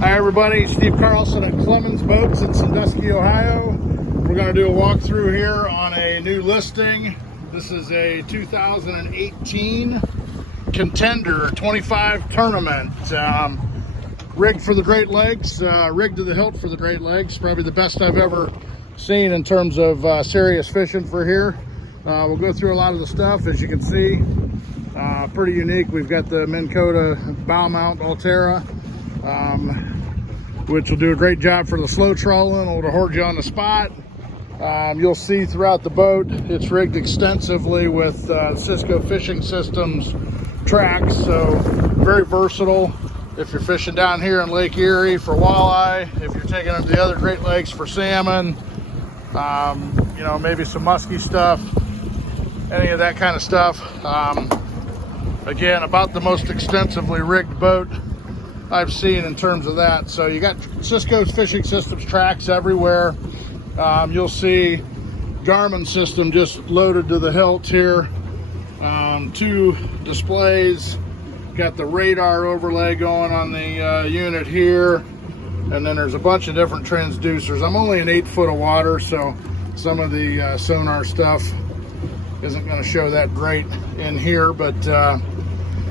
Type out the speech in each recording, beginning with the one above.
Hi everybody, Steve Carlson at Clemons Boats in Sandusky, Ohio. We're going to do a walkthrough here on a new listing. This is a 2018 Contender 25 tournament. Rigged for the Great Lakes, rigged to the hilt for the Great Lakes. Probably the best I've ever seen in terms of serious fishing for here. We'll go through a lot of the stuff, as you can see. Pretty unique. We've got the Minn Kota bow mount Altera, which will do a great job for the slow trolling or to hoard you on the spot. You'll see throughout the boat, it's rigged extensively with Cisco Fishing Systems tracks, so very versatile. If you're fishing down here in Lake Erie for walleye, if you're taking them to the other Great Lakes for salmon, you know, maybe some musky stuff, any of that kind of stuff. Again, about the most extensively rigged boat I've seen in terms of that. So you got Cisco's Fishing Systems tracks everywhere. You'll see Garmin system just loaded to the hilt here. 2 displays. Got the radar overlay going on the unit here, and then there's a bunch of different transducers. I'm only in 8 foot of water, so some of the sonar stuff isn't going to show that great in here, but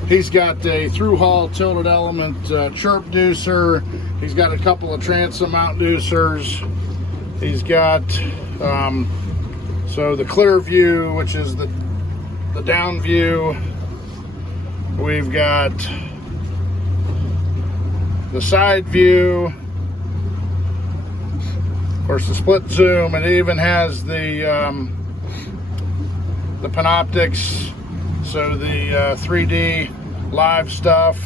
he's got a through haul tilted element chirp deucer. He's got a couple of transom mount deucers. He's got so the clear view, which is the down view. We've got the side view, of course the split zoom, and it even has the panoptics, so the 3D live stuff.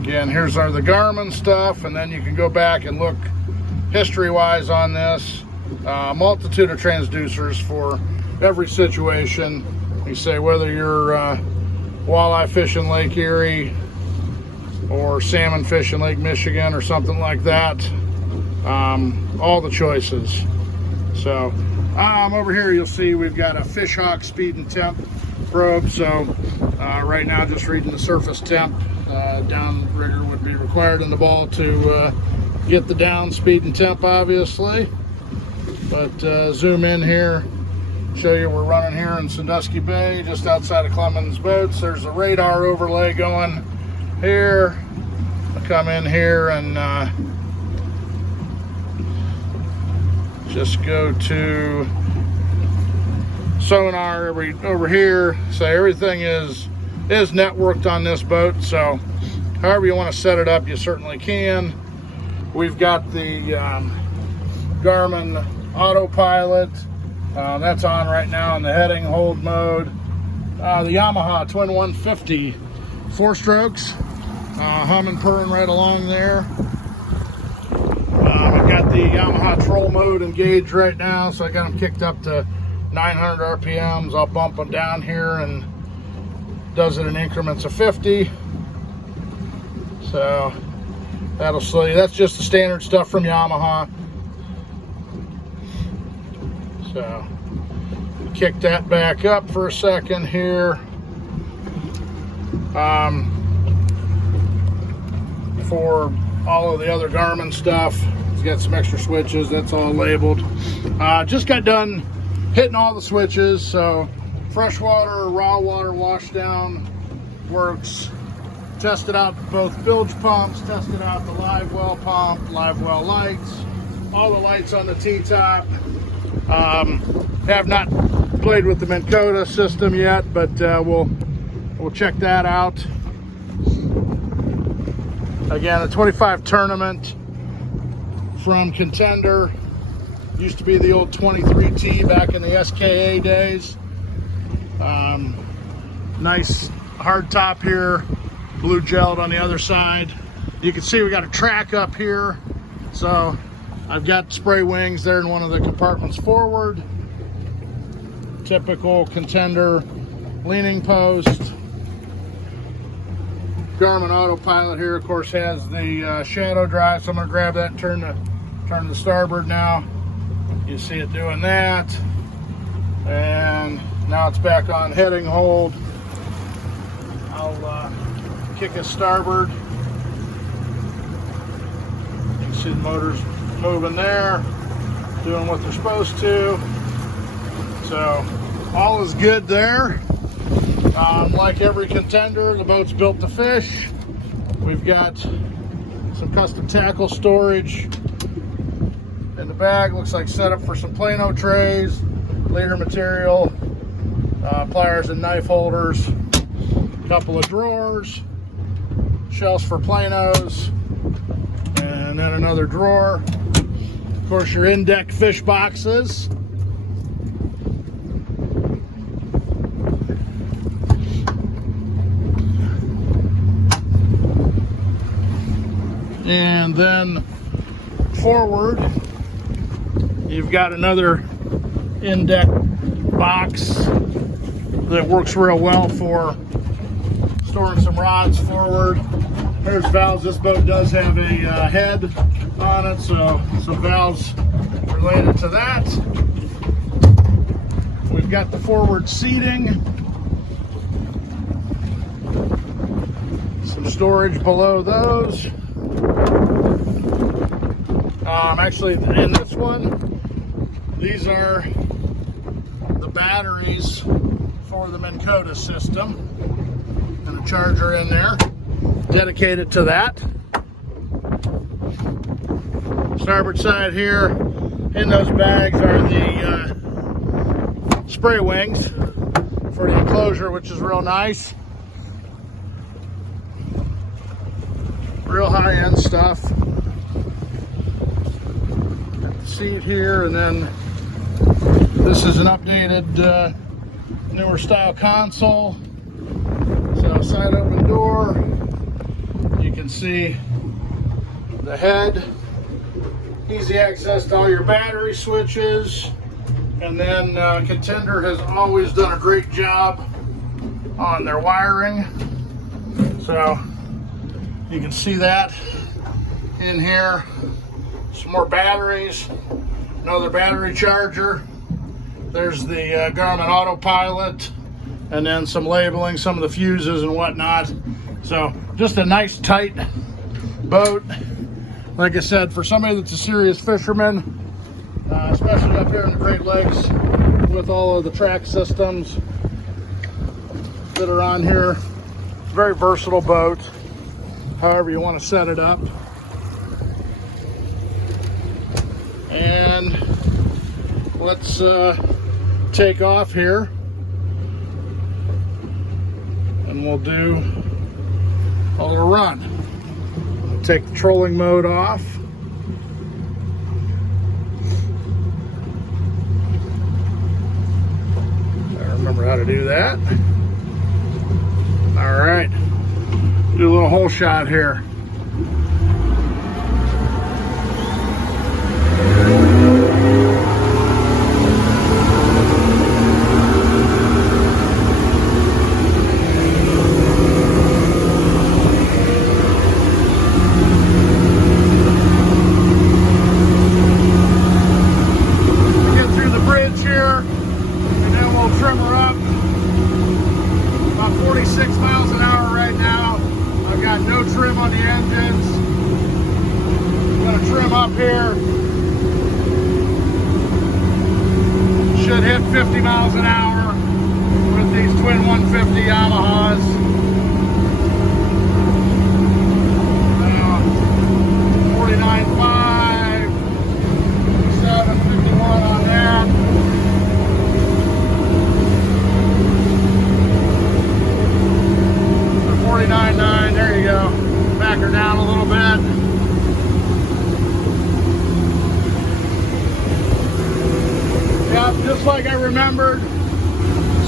Again, here's the Garmin stuff, and then you can go back and look history-wise on this. Multitude of transducers for every situation. You say whether you're walleye fishing Lake Erie or salmon fishing Lake Michigan or something like that. All the choices. So over here you'll see we've got a Fish Hawk speed and temp probe. So right now just reading the surface temp. Downrigger would be required in the ball to get the down speed and temp, obviously. But zoom in here, show you we're running here in Sandusky Bay, just outside of Clemons Boats. There's a radar overlay going here. I'll come in here and just go to sonar over here. So everything is networked on this boat, so however you want to set it up, you certainly can. We've got the Garmin autopilot, that's on right now in the heading hold mode. The Yamaha Twin 150 4 strokes, humming, purring right along there. I've got the Yamaha troll mode engaged right now, so I got them kicked up to 900 RPMs. I'll bump them down here and does it in increments of 50. So that'll slow you. That's just the standard stuff from Yamaha. So kick that back up for a second here. For all of the other Garmin stuff, it's got some extra switches. That's all labeled. Just got done hitting all the switches. So freshwater, raw water washdown works. Tested out both bilge pumps, tested out the live well pump, live well lights, all the lights on the T-top. Have not played with the Minn Kota system yet, but we'll check that out. Again, a 25 tournament from Contender. Used to be the old 23T back in the SKA days. Nice hard top here, blue gelled on the other side. You can see we got a track up here, so I've got spray wings there in one of the compartments forward. Typical Contender leaning post. Garmin autopilot here, of course, has the shadow drive, so I'm going to grab that and turn the starboard now. You see it doing that, and now it's back on heading hold. I'll kick us starboard. You can see the motors moving there, doing what they're supposed to. So all is good there. Like every Contender, the boat's built to fish. We've got some custom tackle storage in the bag. Looks like set up for some Plano trays, leader material, pliers and knife holders, a couple of drawers, shelves for Planos, and then another drawer. Of course, your in-deck fish boxes. And then forward, you've got another in-deck box that works real well for storing some rods forward. There's valves. This boat does have a head on it, so some valves related to that. We've got the forward seating, some storage below those. Actually, in this one, these are the batteries for the Minn Kota system, and a charger in there dedicated to that. Starboard side here, in those bags are the spray wings for the enclosure, which is real nice. Real high-end stuff. Seat here, and then this is an updated newer style console. So side open door, you can see the head, easy access to all your battery switches, and then Contender has always done a great job on their wiring, so you can see that in here. Some more batteries, another battery charger. There's the Garmin autopilot, and then some labeling, some of the fuses and whatnot. So just a nice tight boat. Like I said, for somebody that's a serious fisherman, especially up here in the Great Lakes with all of the track systems that are on here. Very versatile boat, however you want to set it up. And let's take off here, and we'll do a little run. I'll take the trolling mode off. I remember how to do that. All right, do a little hole shot here. Should hit 50 miles an hour with these twin 150 Yamahas. 49.5, 751 on that. So 49.9, there you go. Back her down a little bit. Just like I remembered,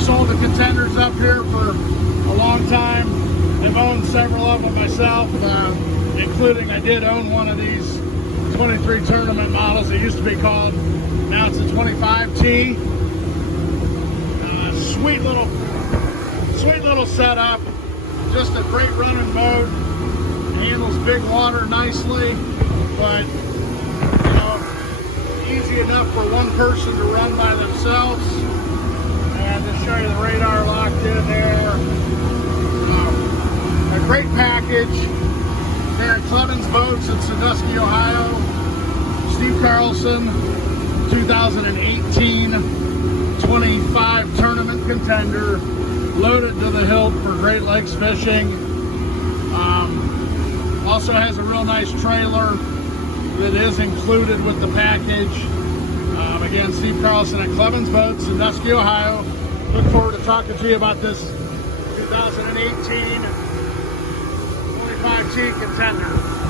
sold the Contenders up here for a long time. I've owned several of them myself, including I did own one of these 23 tournament models. It used to be called, now it's a 25T. Sweet little setup. Just a great running boat. Handles big water nicely, but easy enough for one person to run by themselves. And to show you the radar locked in there. Great package. There at Clemons Boats in Sandusky, Ohio. Steve Carlson, 2018 25 tournament contender, loaded to the hilt for Great Lakes fishing. Also has a real nice trailer that is included with the package. Again, Steve Carlson at Clemons Boats, Sandusky, Ohio. Look forward to talking to you about this 2018 25T contender.